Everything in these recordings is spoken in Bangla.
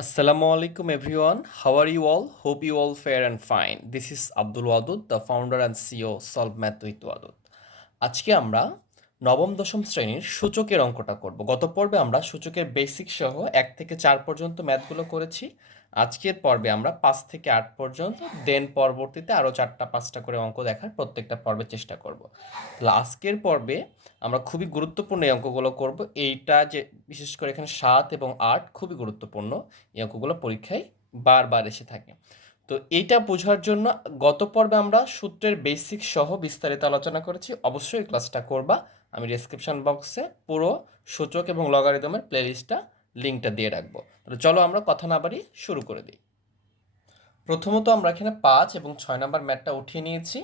আসসালামু আলাইকুম everyone how are you all hope you all fair and fine this is Abdul Wadud the founder and CEO solve math with Wadud আজকে আমরা নবম, দশম শ্রেণির সূচকের অঙ্কটা করব। গত পর্বে আমরা সূচকের বেসিক সহ এক থেকে চার পর্যন্ত ম্যাথগুলো করেছি। আজকের পর্বে আমরা পাঁচ থেকে আট পর্যন্ত দেন পরবর্তীতে আরও চারটা, পাঁচটা করে অঙ্ক দেখার প্রত্যেকটা পর্বে চেষ্টা করব। তাহলে আজকের পর্বে আমরা খুবই গুরুত্বপূর্ণ এই অঙ্কগুলো করব। এইটা যে বিশেষ করে এখানে সাত এবং আট খুবই গুরুত্বপূর্ণ এই অঙ্কগুলো পরীক্ষায় বারবার এসে থাকে। তো এইটা বোঝার জন্য গত পর্বে আমরা সূত্রের বেসিক সহ বিস্তারিত আলোচনা করেছি। অবশ্যই ক্লাসটা করবা। আমি ডেসক্রিপশন বক্সে পুরো সূচক এবং লগারিদমের প্লেলিস্টটা লিঙ্কটা দিয়ে রাখব। তাহলে চলো আমরা কথা না বাড়ি শুরু করে দিই। প্রথমত আমরা এখানে পাঁচ এবং ছয় নাম্বার ম্যাটটা উঠিয়ে নিয়েছি।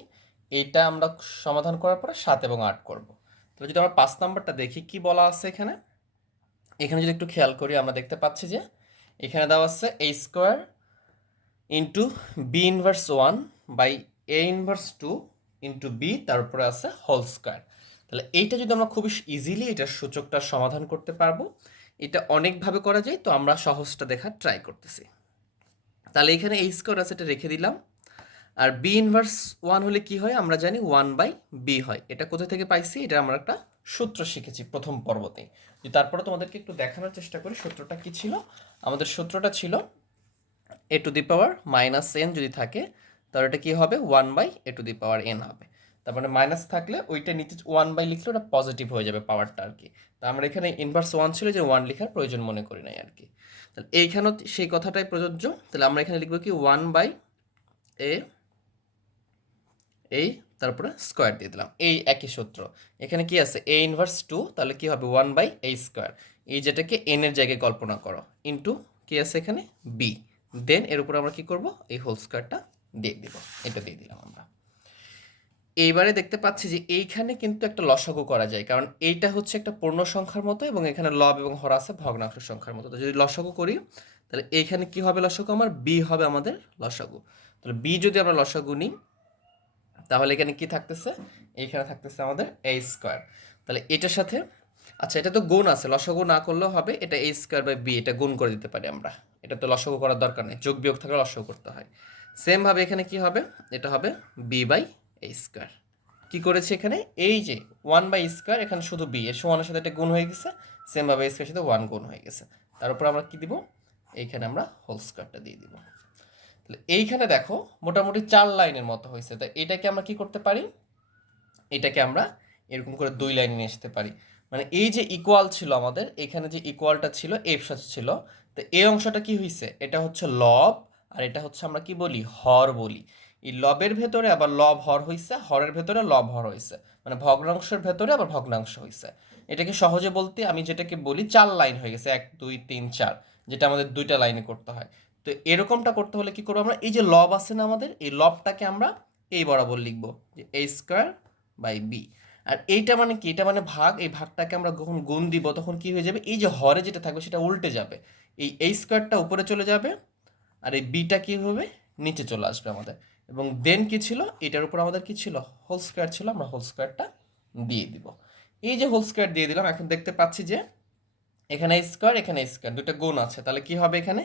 এইটা আমরা সমাধান করার পরে সাত এবং আট করব। তাহলে যদি আমরা পাঁচ নাম্বারটা দেখি, কি বলা আছে এখানে? এখানে যদি একটু খেয়াল করি, আমরা দেখতে পাচ্ছি যে এখানে দেওয়া আছে A square into B inverse one by A inverse two into B তারপরে আছে হোল স্কোয়ার তাহলে এইটা যদি আমরা খুবই ইজিলি এটার সূচকটা সমাধান করতে পারব এটা অনেকভাবে করা যায়, তো আমরা সহজটা দেখার ট্রাই করতেছি। তাহলে এখানে এই স্কোয়ার আছে এটা রেখে দিলাম। আর বি ইনভার্স ওয়ান হলে কি হয়? আমরা জানি ওয়ান বাই বি হয়। এটা কোথা থেকে পাইছি? এটা আমরা একটা সূত্র শিখেছি প্রথম পর্বতে। তারপরে তোমাদেরকে একটু দেখানোর চেষ্টা করি, সূত্রটা কি ছিল? আমাদের সূত্রটা ছিল A to the power minus N যদি থাকে, তাহলে এটা কি হবে? One by A to the power N হবে। তার মানে মাইনাস থাকলে ওইটা নিচে ওয়ান বাই লিখলে ওটা পজিটিভ হয়ে যাবে পাওয়ারটা আর কি। তা আমরা এখানে ইনভার্স ওয়ান ছিল যে ওয়ান লেখার প্রয়োজন মনে করি নাই আর কি। তাহলে এইখানেও সেই কথাটাই প্রযোজ্য। তাহলে আমরা এখানে লিখব কি ওয়ান বাই এ এই তারপরে স্কোয়ার দিয়ে দিলাম। এই একই সূত্র। এখানে কি আছে? এ ইনভার্স টু তাহলে কি হবে? ওয়ান বাই এই স্কোয়ার এই যেটাকে এন এর জায়গায় কল্পনা করো। ইন্টু কি আছে এখানে? বি দেন এর উপর আমরা কি করব? এই হোল স্কোয়ারটা দিয়ে দিব। এটা দিয়ে দিলাম আমরা। এইবারে দেখতে পাচ্ছি যে এইখানে কিন্তু একটা লসাগু করা যায়, কারণ এইটা হচ্ছে একটা পূর্ণ সংখ্যার মতো এবং এখানে লব এবং হর আছে ভগ্নাংশ সংখ্যার মতো। তো যদি লসাগু করি, তাহলে এইখানে কি হবে লসাগু আমার? বি হবে আমাদের লসাগু। তাহলে বি যদি আমরা লসাগু নিই, তাহলে এখানে কি থাকতেছে? এইখানে থাকতেছে আমাদের এ স্কোয়ার তাহলে এটার সাথে আচ্ছা এটা তো গুণ আছে, লসাগু না করলেও হবে, এটা এ স্কোয়ার বাই বি এটা গুণ করে দিতে পারি আমরা। এটা তো লসাগু করার দরকার নেই, যোগ বিয়োগ থাকলে লসাগু করতে হয়। সেমভাবে এখানে কি হবে? এটা হবে বি বাই এ স্কোয়ার কী করেছি এখানে? এই যে ওয়ান বাই স্কোয়ার এখানে শুধু বি এর সমানের সাথে একটা গুণ হয়ে গেছে সেমভাবে স্কোয়ার সাথে ওয়ান গুণ হয়ে গেছে। তার উপর আমরা কি দিব? এইখানে আমরা হোল স্কোয়ারটা দিয়ে দিব। তাহলে এইখানে দেখো, মোটামুটি চার লাইনের মতো হয়েছে। তো এটাকে আমরা কি করতে পারি? এটাকে আমরা এরকম করে দুই লাইন নিয়ে আসতে পারি। মানে এই যে ইকুয়াল ছিল আমাদের, এখানে যে ইকুয়ালটা ছিল এফ সাথে ছিল, তো এই অংশটা কি হয়েছে এটা হচ্ছে লব আর এটা হচ্ছে আমরা কি বলি? হর বলি। এই লবের ভেতরে আবার লব হর হয়েছে হরের ভেতরে লব হর হয়েছে মানে ভগ্নাংশের ভেতরে আবার ভগ্নাংশ হয়েছে এটাকে সহজে বলতে আমি যেটাকে বলি চার লাইন হয়ে গেছে, এক, দুই, তিন, চার, যেটা আমাদের দুইটা লাইনে করতে হয়। তো এরকমটা করতে হলে কি করব আমরা? এই যে লব আছে না আমাদের, এই লবটাকে আমরা এই বরাবর লিখব, যে এ স্কোয়ার বাই বি আর এইটা মানে কি? এটা মানে ভাগ, এই ভাগটাকে আমরা যখন গুণ দিব তখন কি হয়ে যাবে? এই যে হরে যেটা থাকবে সেটা উল্টে যাবে। এই এই স্কোয়ারটা উপরে চলে যাবে, আর এই বিটা কি হবে? নিচে চলে আসবে আমাদের। এবং দেন কি ছিল? এটার উপর আমাদের কি ছিল? হোল স্কোয়ার ছিল, আমরা হোল স্কোয়ারটা দিয়ে দিব। এই যে হোল স্কোয়ার দিয়ে দিলাম, এখন দেখতে পাচ্ছি যে এখানে স্কোয়ার এখানে স্কোয়ার দুটো গুণ আছে। তাহলে কি হবে এখানে?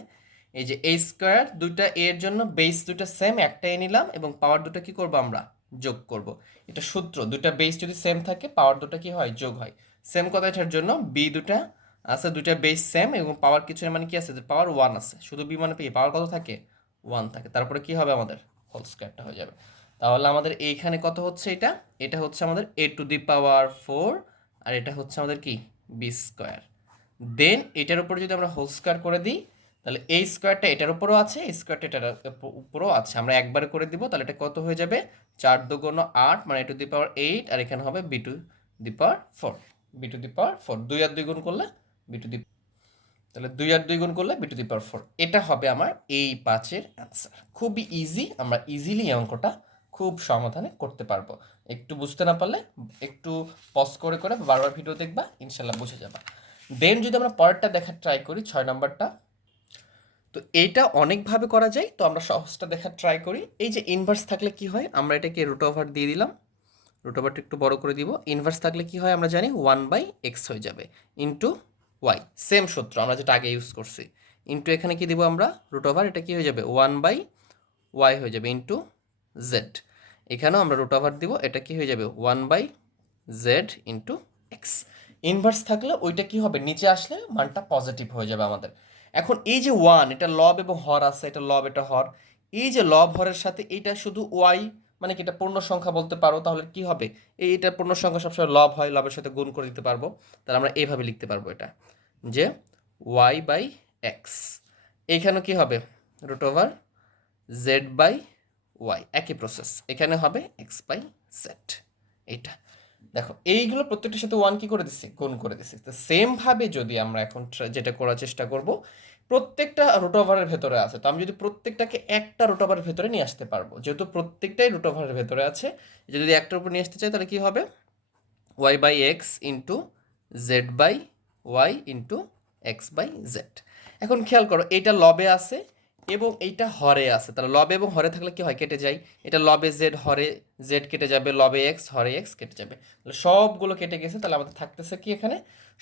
এই যে এ স্কোয়ার দুইটা এর জন্য বেস দুটো সেম একটাই নিলাম এবং পাওয়ার দুটো কি করব আমরা? যোগ করব। এটা সূত্র দুটা বেস যদি সেম থাকে পাওয়ার দুটো কি হয়? যোগ হয়। সেম কথা এটার জন্য বি দুটা আছে দুটা বেস সেম এবং পাওয়ার কিছু মানে কি আছে? যে পাওয়ার ওয়ান আছে। শুধু বি মানে পাওয়ার কত থাকে? ওয়ান থাকে। তারপরে কি হবে আমাদের? হোল স্কোয়ারটা হয়ে যাবে। তাহলে আমাদের এইখানে কত হচ্ছে এটা? এটা হচ্ছে আমাদের এ টু দি পাওয়ার ফোর, আর এটা হচ্ছে আমাদের কি? B square. দেন এটার উপর যদি আমরা হোল স্কোয়ার করে দিই, তাহলে এই স্কোয়ারটা এটার উপরও আছে এই স্কোয়ারটা এটার উপরও আছে। আমরা একবারে করে দিব, তাহলে এটা কত হয়ে যাবে? চার দুগুণ আট মানে এ টু দি পাওয়ার এইট, আর এখানে হবে B to the power four. B to the power four. দুই আর দুই গুণ করলে বি টু দি তাহলে দুই আর দুই গুণ করলে B to the power four এটা হবে আমার এই পাঁচের অ্যান্সার খুবই ইজি আমরা ইজিলি এই অঙ্কটা খুব সমাধানে করতে পারব। একটু বুঝতে না পারলে একটু পজ করে করে বারবার ভিডিও দেখবা, ইনশাল্লাহ বুঝে যাবা। দেন যদি আমরা পরেরটা দেখার ট্রাই করি, ছয় নম্বরটা। তো এইটা অনেকভাবে করা যায়, তো আমরা সহজটা দেখার ট্রাই করি। এই যে ইনভার্স থাকলে কি হয়? আমরা এটাকে রুট ওভার দিয়ে দিলাম। রুট ওভারটা একটু বড় করে দিব। ইনভার্স থাকলে কি হয় আমরা জানি ওয়ান বাই এক্স হয়ে যাবে। ইন্টু ওয়াই সেম সূত্র, আমরা যেটা আগে ইউজ করছি। ইন্টু এখানে কি দিব আমরা? রুট ওভার এটা কি হয়ে যাবে? ওয়ান বাই ওয়াই হয়ে যাবে ইন্টু জেড এখানেও আমরা রুট ওভার দিব, এটা কি হয়ে যাবে? One by Z into X inverse থাকলে ওইটা কি হবে? নিচে আসলে মানটা পজিটিভ হয়ে যাবে আমাদের। এখন এই যে ওয়ান এটা লব এবং হর আছে, এটা লব, এটা হর। এই যে লব, হরের সাথে এটা শুধু ওয়াই মানে কি এটা পূর্ণ সংখ্যা বলতে পারো, তাহলে কি হবে? এই এটা পূর্ণ সংখ্যা সবসময় লব হয়, লবের সাথে গুণ করে দিতে পারব। তাহলে আমরা এইভাবে লিখতে পারব এটা। যে ওয়াই বাই এক্স এইখানে কি হবে? Root over Z by Y একই প্রসেস এখানে হবে এক্স বাই জেড এইটা। দেখো, এইগুলো প্রত্যেকটার সাথে ওয়ান কি করে দিচ্ছি? গুণ করে দিচ্ছি। তো সেমভাবে যদি আমরা এখন যেটা করার চেষ্টা করব, প্রত্যেকটা রুট ওভারের ভেতরে আছে। তো আমি যদি প্রত্যেকটাকে একটা রুট ওভারের ভেতরে নিয়ে আসতে পারব। যেহেতু প্রত্যেকটাই রুট ওভারের ভেতরে আছে, যদি একটার উপর নিয়ে আসতে চাই, তাহলে কি হবে? Y by X into Z by Y into X by Z এখন খেয়াল করো, এইটা লবে আছে এবং এইটা হরে আছে। তাহলে লবে এবং হরে থাকলে কি হয়? কেটে যায়। এটা লবে জেড হরে জেড কেটে যাবে, লবে এক্স হরে এক্স কেটে যাবে। তাহলে সবগুলো কেটে গেছে, তাহলে আমাদের থাকতেছে কি এখানে?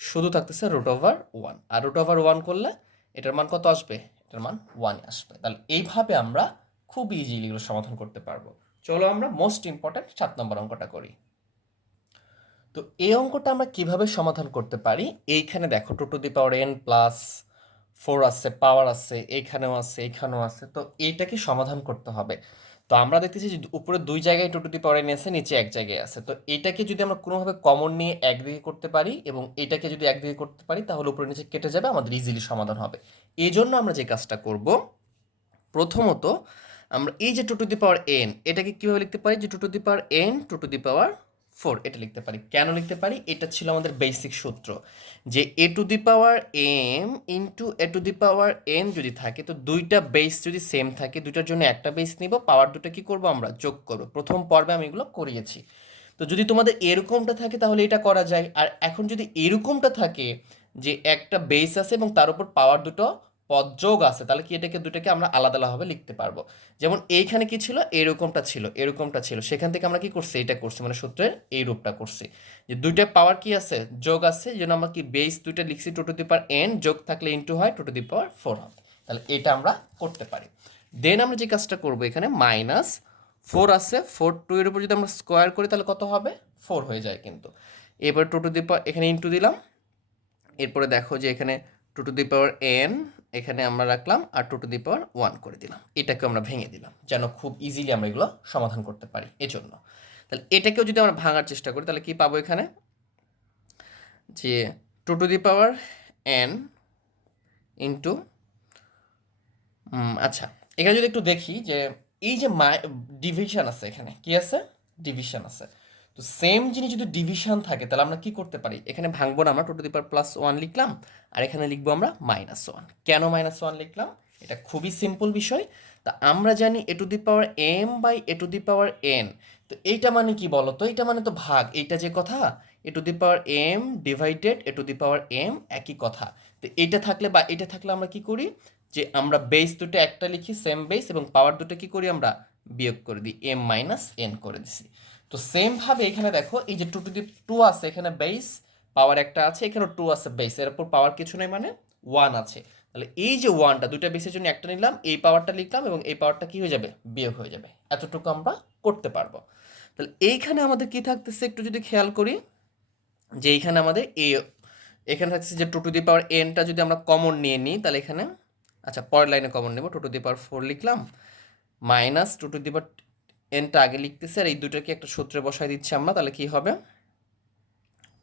শুধু থাকতেছে রুট ওভার ওয়ান আর রুট ওভার ওয়ান করলে এটার মান কত আসবে? এটার মান ওয়ান আসবে। তাহলে এইভাবে আমরা খুব ইজিলি এগুলো সমাধান করতে পারব। চলো আমরা মোস্ট ইম্পর্ট্যান্ট সাত নম্বর অঙ্কটা করি। তো এই অঙ্কটা আমরা কীভাবে সমাধান করতে পারি? এইখানে দেখো two to the power N plus four আছে পাওয়ার আছে, এইখানেও আছে এইখানেও আছে, তো এইটাকে সমাধান করতে হবে। তো আমরা দেখতেছি যে উপরে দুই জায়গায় two to the power N আছে, নিচে এক জায়গায় আছে। তো এটাকে যদি আমরা কোনোভাবে কমন নিয়ে একদিকে করতে পারি এবং এটাকে যদি একদিকে করতে পারি, তাহলে উপরে নিচে কেটে যাবে, আমাদের ইজিলি সমাধান হবে। এই জন্য আমরা যে কাজটা করব, প্রথমত আমরা এই যে two to the power N এটাকে কীভাবে লিখতে পারি? যে two to the power N two to the power four, এটা লিখতে পারি। কেন লিখতে পারি? এটা ছিল আমাদের বেসিক সূত্র। যে A to the power M into A to the power N যদি থাকে, তো দুইটা বেস যদি সেম থাকে, দুইটার জন্য একটা বেস নিব পাওয়ার দুটো কি করব আমরা? যোগ করব। প্রথম পর্বে আমি এগুলো করিয়েছি। তো যদি তোমাদের এরকমটা থাকে, তাহলে এটা করা যায়। আর এখন যদি এরকমটা থাকে যে একটা বেস আছে এবং তার উপর পাওয়ার দুটো পদ যোগ আছে, তাহলে কি এটাকে দুটাকে আমরা আলাদা আলাদাভাবে লিখতে পারব? যেমন এইখানে কি ছিল? এরকমটা ছিল এরকমটা ছিল। সেখান থেকে আমরা কি করছি? এটা করছি মানে সূত্রের এই রূপটা করছি। যে দুইটা পাওয়ার কি আছে? যোগ আছে জন্য আমরা কি বেস দুইটা লিখছি two to the power N যোগ থাকলে ইন্টু হয় two to the power four হবে তাহলে এটা আমরা করতে পারি। দেন আমরা যে কাজটা করব এখানে মাইনাস ফোর আছে ফোর টু এর উপর যদি আমরা স্কোয়ার করি, তাহলে কত হবে? ফোর হয়ে যায় কিন্তু। এবার টু টু দি পাওয়ার এখানে ইন্টু দিলাম। এরপরে দেখো যে এখানে two to the power N এখানে আমরা রাখলাম আর two to the power one করে দিলাম। এটাকে আমরা ভেঙে দিলাম, যেন খুব ইজিলি আমরা এগুলো সমাধান করতে পারি এজন্য। তাহলে এটাকেও যদি আমরা ভাঙার চেষ্টা করি, তাহলে কি পাবো এখানে? যে two to the power N into আচ্ছা এখানে যদি একটু দেখি যে এই যে মাই ডিভিশন আছে এখানে, কি আছে? ডিভিশন আছে। তো সেম জিনিস যদি ডিভিশন থাকে, তাহলে আমরা কি করতে পারি? এখানে ভাঙবো না আমরা two to the power plus one লিখলাম, আর এখানে লিখব আমরা মাইনাস ওয়ান কেন মাইনাস ওয়ান লিখলাম? এটা খুবই সিম্পল বিষয়। তা আমরা জানি A to the power M by A to the power N তো এইটা মানে কি বলো তো এইটা মানে তো ভাগ। এইটা যে কথা A to the power M divided A to the power M একই কথা। তো এইটা থাকলে বা এটা থাকলে আমরা কি করি? যে আমরা বেস দুটো একটা লিখি সেম বেস এবং পাওয়ার দুটো কি করি আমরা? বিয়োগ করে দিই এম মাইনাস এন করে দিছি। তো সেমভাবে এখানে দেখো, এই যে টু টু দি টু আছে, এখানে বেস পাওয়ার একটা আছে এখানে টু আছে বেস এর উপর পাওয়ার কিছু নেই মানে ওয়ান আছে। তাহলে এই যে ওয়ানটা দুইটা বেসের জন্য একটা নিলাম, এই পাওয়ারটা লিখলাম এবং এই পাওয়ারটা কি হয়ে যাবে? বিয়োগ হয়ে যাবে। এতটুকু আমরা করতে পারব। তাহলে এইখানে আমাদের কি থাকতেছে একটু যদি খেয়াল করি, যে এইখানে আমাদের এ, এখানে থাকছে যে টু টু দি পাওয়ার এনটা যদি আমরা কমন নিয়ে নিই, তাহলে এখানে আচ্ছা পরের লাইনে কমন নেব two to the power four লিখলাম minus two to the power এনটা আগে লিখতেছে আর এই দুটোকে একটা সূত্রে বসাই দিচ্ছি আমরা, তাহলে কি হবে?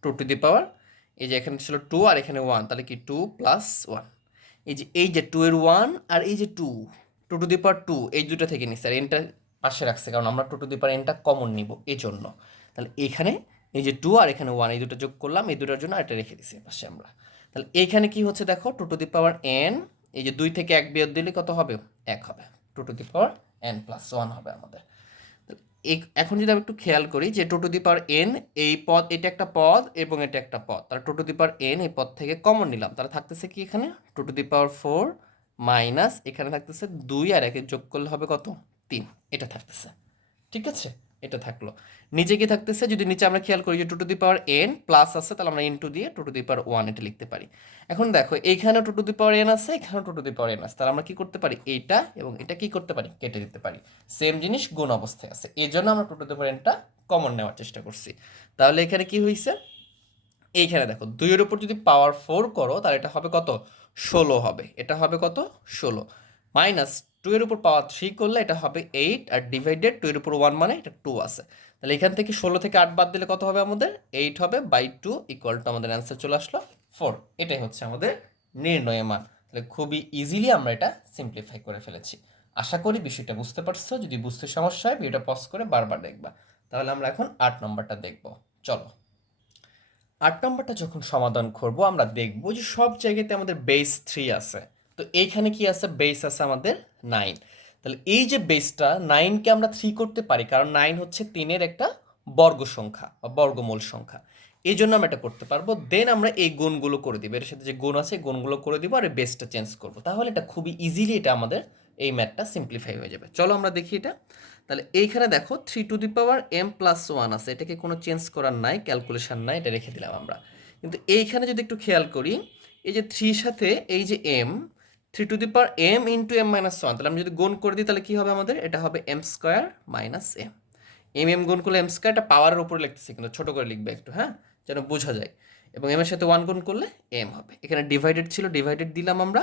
টু টু দি পাওয়ার এই যে এখানে ছিল টু আর এখানে ওয়ান তাহলে কি টু প্লাস ওয়ান এই যে এই যে টু এর ওয়ান আর এই যে two two to the power two এই দুটো থেকে নিচ্ছে আর এনটা পাশে রাখছে, কারণ আমরা টু টু দি পাওয়ার এনটা কমন নিব এই জন্য তাহলে এখানে এই যে টু আর এখানে ওয়ান এই দুটো যোগ করলাম, এই দুটোর জন্য এটা রেখে দিছি পাশে আমরা। তাহলে এইখানে কি হচ্ছে দেখো two to the power N এই যে দুই থেকে এক বিয়োগ দিলে কত হবে? এক হবে। Two to the power N plus one হবে আমাদের। এখন যদি আমি একটু খেয়াল করি যে two to the power N এই পদ, এটা একটা পদ এবং এটা একটা পদ। তাহলে two to the power N এই পদ থেকে কমন নিলাম। তাহলে থাকতেছে কি এখানে? Two to the power four minus এখানে থাকতেছে দুই আর একে যোগ করলে হবে কত? তিন। এটা থাকতেছে। ঠিক আছে? এটা থাকল। নিচে কি থাকতেছে? যদি নিচে আমরা খেয়াল করি যে two to the power N plus আছে, তাহলে আমরা এন টু দিয়ে two to the power one এটা লিখতে পারি। এখন দেখো, এইখানেও two to the power N আছে, এখানেও two to the power N আছে। তাহলে আমরা কি করতে পারি? এইটা এবং এটা কি করতে পারি? কেটে দিতে পারি। সেম জিনিস গুণ অবস্থায় আছে। এই জন্য আমরা টু টু দি পাওয়ার এনটা কমন নেওয়ার চেষ্টা করছি। তাহলে এখানে কি হয়েছে এইখানে দেখো, দুইয়ের উপর যদি পাওয়ার ফোর করো, তাহলে এটা হবে কত? ষোলো হবে। এটা হবে কত? ষোলো। মাইনাস টু এর উপর পাওয়ার থ্রি করলে এটা হবে এইট আর ডিভাইডেড টু এর উপর ওয়ান মানে এটা টু আছে। তাহলে এখান থেকে ষোলো থেকে আট বাদ দিলে কত হবে আমাদের? এইট হবে বাই টু ইকুয়াল টু আমাদের অ্যান্সার চলে আসলো ফোর এটাই হচ্ছে আমাদের নির্ণয় মান। তাহলে খুবই ইজিলি আমরা এটা সিম্পলিফাই করে ফেলেছি। আশা করি বিষয়টা বুঝতে পারছ। যদি বুঝতে সমস্যা হয়, ভিডিওটা পজ করে বারবার দেখবা। তাহলে আমরা এখন আট নম্বরটা দেখব। চলো। আট নম্বরটা যখন সমাধান করব, আমরা দেখব যে সব জায়গাতে আমাদের বেস থ্রি আছে। তো এইখানে কি আছে? বেস আছে আমাদের নাইন তাহলে এই যে বেসটা নাইনকে আমরা থ্রি করতে পারি, কারণ নাইন হচ্ছে তিনের একটা বর্গ সংখ্যা বা বর্গমূল সংখ্যা। এই জন্য আমরা এটা করতে পারব। দেন আমরা এই গুণগুলো করে দিব। এর সাথে যে গুণ আছে গুণগুলো করে দিব আর এই বেসটা চেঞ্জ করব। তাহলে এটা খুবই ইজিলি এটা আমাদের এই ম্যাথটা সিম্পলিফাই হয়ে যাবে। চলো আমরা দেখি এটা। তাহলে এইখানে দেখো three to the power M plus one আছে। এটাকে কোনো চেঞ্জ করার নাই ক্যালকুলেশন নাই, এটা রেখে দিলাম আমরা। কিন্তু এইখানে যদি একটু খেয়াল করি, এই যে থ্রির সাথে এই যে M three to the power M into M minus one. তাহলে আমি যদি গুণ করে দিই, তাহলে কী হবে আমাদের? এটা হবে M square minus M. M M গুণ করলে এম স্কোয়ারটা পাওয়ারের উপরে লিখতেছি কিন্তু ছোটো করে লিখবে একটু হ্যাঁ? যেন বোঝা যায়। এবং এম এর সাথে ওয়ান গুণ করলে এম হবে। এখানে ডিভাইডেড ছিল ডিভাইডেড দিলাম আমরা।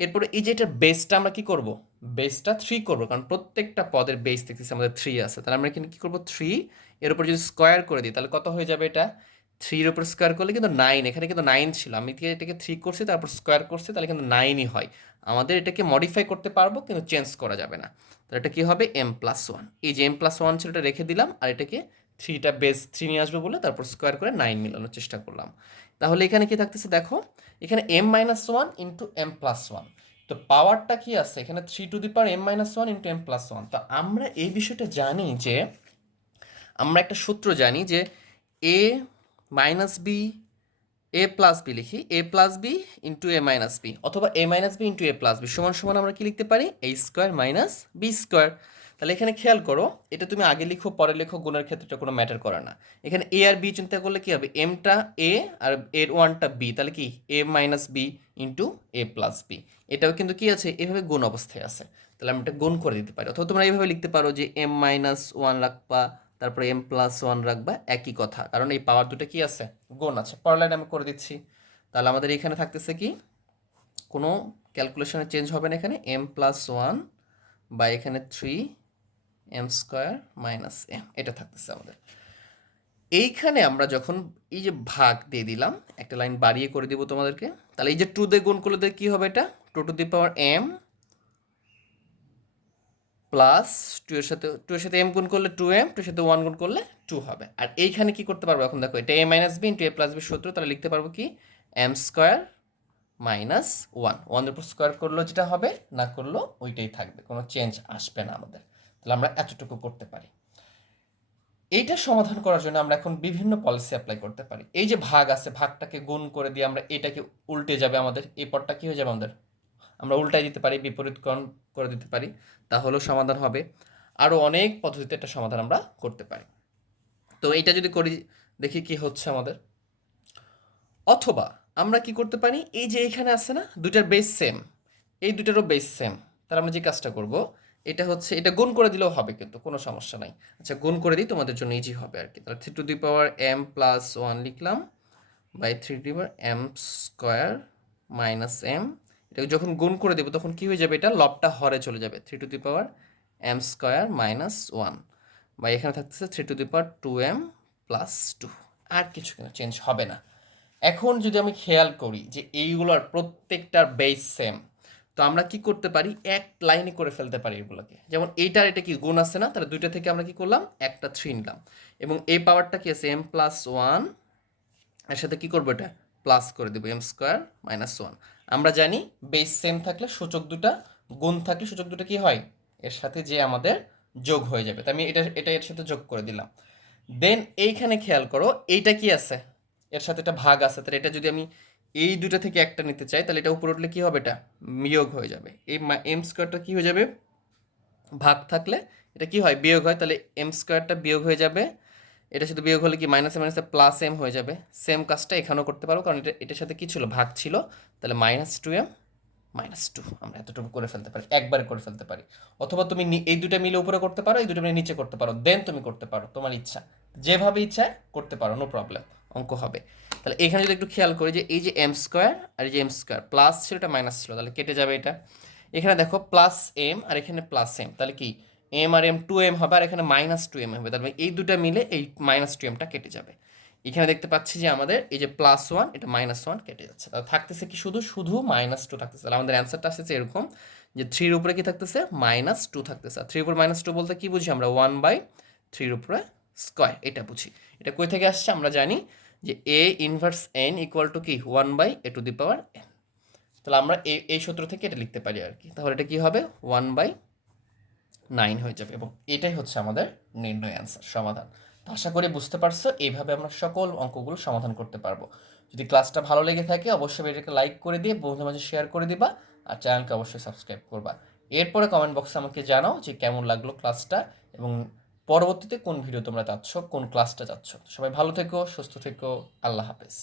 এরপরে এই যে এটার বেসটা আমরা কি করব? বেসটা থ্রি করব, কারণ প্রত্যেকটা পদের বেস দেখতেছি, আমাদের থ্রি আছে। তাহলে আমরা এখানে কি করব? থ্রি এর উপর যদি স্কোয়ার করে দিই, তাহলে কত হয়ে যাবে এটা? থ্রির উপর স্কোয়ার করলে কিন্তু নাইন এখানে কিন্তু নাইন ছিল। আমি এটাকে থ্রি করছি, তারপর স্কোয়ার করছি, তাহলে কিন্তু নাইনই হয়। আমাদের এটাকে মডিফাই করতে পারব, কিন্তু চেঞ্জ করা যাবে না। তাহলে এটা কী হবে? এম প্লাস ওয়ান এই যে এম প্লাস ওয়ান ছিল, এটা রেখে দিলাম, আর এটাকে থ্রিটা বেস থ্রি নিয়ে আসব বলে তারপর স্কোয়ার করে নাইন মিলানোর চেষ্টা করলাম। তাহলে এখানে কি থাকতেছে? দেখো, এখানে M minus one into M plus one তো পাওয়ারটা কি আছে? এখানে three to the power M minus one into M plus one তো আমরা এই বিষয়টা জানি যে, আমরা একটা সূত্র জানি যে A minus B A plus B লিখি A plus B into A minus B অথবা A minus B into A plus B সমান সমান আমরা কি লিখতে পারি? A square minus B square তাহলে এখানে খেয়াল করো, এটা তুমি আগে লিখো, পরে লিখো, গুণের ক্ষেত্রে কোনো ম্যাটার করে না। এখানে এ আর বি চিন্তা করলে কি হবে? এমটা এ আর এর ওয়ানটা বি তাহলে কি? A minus B into A plus B এটাও কিন্তু কি আছে? এভাবে গুণ অবস্থায় আছে। তাহলে আমি এটা গুণ করে দিতে পারি। অথবা তোমরা এইভাবে লিখতে পারো যে এম মাইনাস ওয়ান রাখবা তারপরে এম প্লাস ওয়ান রাখবা, একই কথা। কারণ এই পাওয়ার দুটো কি আছে? গুণ আছে। পরের লাইনে আমি করে দিচ্ছি। তাহলে আমাদের এখানে থাকতেছে কি? কোনো ক্যালকুলেশনে চেঞ্জ হবে না এখানে। এম প্লাস ওয়ান বা এখানে three M square minus M এটা থাকতেছে আমাদের। এইখানে আমরা যখন এই যে ভাগ দিয়ে দিলাম, একটা লাইন বাড়িয়ে করে দিব তোমাদেরকে, তাহলে এই যে টু দিয়ে গুণ করলে কী হবে এটা? Two to the power M plus two এর সাথে টু এর সাথে এম গুণ করলে টু এম টু এর সাথে ওয়ান গুণ করলে টু হবে। আর এইখানে কি করতে পারব এখন? দেখো, এটা A minus B into A plus B সূত্র, তাহলে লিখতে পারব কি? এম স্কোয়ার মাইনাস ওয়ান ওয়ানের উপর স্কোয়ার করলেও যেটা হবে, না করলেও ওইটাই থাকবে। কোনো চেঞ্জ আসবে না আমাদের। তাহলে আমরা এতটুকু করতে পারি। এইটা সমাধান করার জন্য আমরা এখন বিভিন্ন পলিসি অ্যাপ্লাই করতে পারি। এই যে ভাগ আছে, ভাগটাকে গুণ করে দিয়ে আমরা এটাকে উল্টে যাবে আমাদের। এই পদটা কি হয়ে যাবে আমাদের? আমরা উল্টাই দিতে পারি বিপরীতকরণ করে দিতে পারি, তাহলেও সমাধান হবে। আরও অনেক পদ্ধতিতে একটা সমাধান আমরা করতে পারি। তো এইটা যদি করি, দেখি কি হচ্ছে আমাদের। অথবা আমরা কি করতে পারি, এই যে এখানে আছে না দুটার বেস সেম এই দুটারও বেস সেম তাহলে আমরা যে কাজটা করব, এটা হচ্ছে, এটা গুণ করে দিলেও হবে কিন্তু, কোনো সমস্যা নাই। আচ্ছা গুণ করে দিই, তোমাদের জন্য ইজি হবে আর কি। তাহলে three to the power M plus one লিখলাম by three to the power M square minus M এটাকে যখন গুণ করে দেবো, তখন কি হয়ে যাবে? এটা লবটা হরে চলে যাবে। Three to the power M square minus one বা এখানে থাকতেছে three to the power two M plus two আর কিছু কিন্তু চেঞ্জ হবে না। এখন যদি আমি খেয়াল করি যে এইগুলোর প্রত্যেকটার বেস সেম তো আমরা কি করতে পারি? এক লাইনে করে ফেলতে পারি এগুলোকে। যেমন এইটার এটা কি গুণ আছে না? তাহলে দুইটা থেকে আমরা কি করলাম? একটা থ্রি নিলাম। এবং এই পাওয়ারটা কি আছে? এম প্লাস ওয়ানের সাথে কি করব এটা? প্লাস করে দেবো। এম স্কোয়ার মাইনাস ওয়ান আমরা জানি বেস সেম থাকলে সূচক দুটা গুণ থাকলে সূচক দুটা কি হয়? এর সাথে যে আমাদের যোগ হয়ে যাবে। তো আমি এটা এটা এর সাথে যোগ করে দিলাম। দেন এইখানে খেয়াল করো, এইটা কি আছে? এর সাথে একটা ভাগ আছে। তাহলে এটা যদি আমি এই দুটো থেকে একটা নিতে চাই, তাহলে এটা উপরে উঠলে কী হবে এটা? বিয়োগ হয়ে যাবে। এই এম স্কোয়ারটা কী হয়ে যাবে? ভাগ থাকলে এটা কি হয়? বিয়োগ হয়। তাহলে এম স্কোয়ারটা বিয়োগ হয়ে যাবে এটা শুধু বিয়োগ হলে কি মাইনাসে মাইনাসে প্লাস এম হয়ে যাবে। সেম কাজটা এখানেও করতে পারো, কারণ এটা, এটার সাথে কি ছিল ভাগ ছিল, তাহলে minus two M minus two আমরা এতটুকু করে ফেলতে পারি, একবারে করে ফেলতে পারি। অথবা তুমি এই দুটা মিলে উপরে করতে পারো, এই দুটো মিলে নিচে করতে পারো দেন তুমি করতে পারো, তোমার ইচ্ছা। যেভাবে ইচ্ছা, করতে পারো নো প্রবলেম অঙ্ক হবে। তাহলে এখানে যদি একটু খেয়াল করি যে এই যে এম স্কোয়ার আর এই যে এম স্কোয়ার প্লাস ছিল এটা মাইনাস ছিল, তাহলে কেটে যাবে এটা। এখানে দেখো প্লাস এম আর এখানে প্লাস এম তাহলে কি? এম আর এম টু এম হবে আর এখানে মাইনাস টু এম হবে। তাহলে এই দুটা মিলে এই মাইনাস টু এমটা কেটে যাবে। এখানে দেখতে পাচ্ছি যে আমাদের এই যে প্লাস ওয়ান এটা মাইনাস ওয়ান কেটে যাচ্ছে। তাহলে থাকতেছে কি শুধু? শুধু মাইনাস টু থাকতেছে। তাহলে আমাদের অ্যান্সারটা আসছে এরকম যে থ্রির উপরে কি থাকতেছে? মাইনাস টু থাকতেছে। আর থ্রির উপর মাইনাস টু বলতে কি বুঝি? আমরা ওয়ান বাই থ্রির উপরে স্কোয়ার এটা বুঝি। এটা কই থেকে আসছে? আমরা জানি যে A inverse N equal to কি? One by A to the power N তাহলে আমরা এই এই সূত্র থেকে এটা লিখতে পারি আর কি। তাহলে এটা কি হবে? ওয়ান বাই নাইন হয়ে যাবে এবং এটাই হচ্ছে আমাদের নির্ণয় অ্যান্সার সমাধান। তো আশা করি বুঝতে পারছ, এইভাবে আমরা সকল অঙ্কগুলো সমাধান করতে পারব। যদি ক্লাসটা ভালো লেগে থাকে, অবশ্যই এটাকে লাইক করে দিয়ে বন্ধুদের মাঝে শেয়ার করে দিবা আর চ্যানেলকে অবশ্যই সাবস্ক্রাইব করবা। এরপরে কমেন্ট বক্সে আমাকে জানাও যে কেমন লাগল ক্লাসটা এবং পরবর্তীতে কোন ভিডিও তোমরা চাচ্ছ, কোন ক্লাসটা চাচ্ছ। সবাই ভালো থেকো, সুস্থ থেকো, আল্লাহ হাফেজ।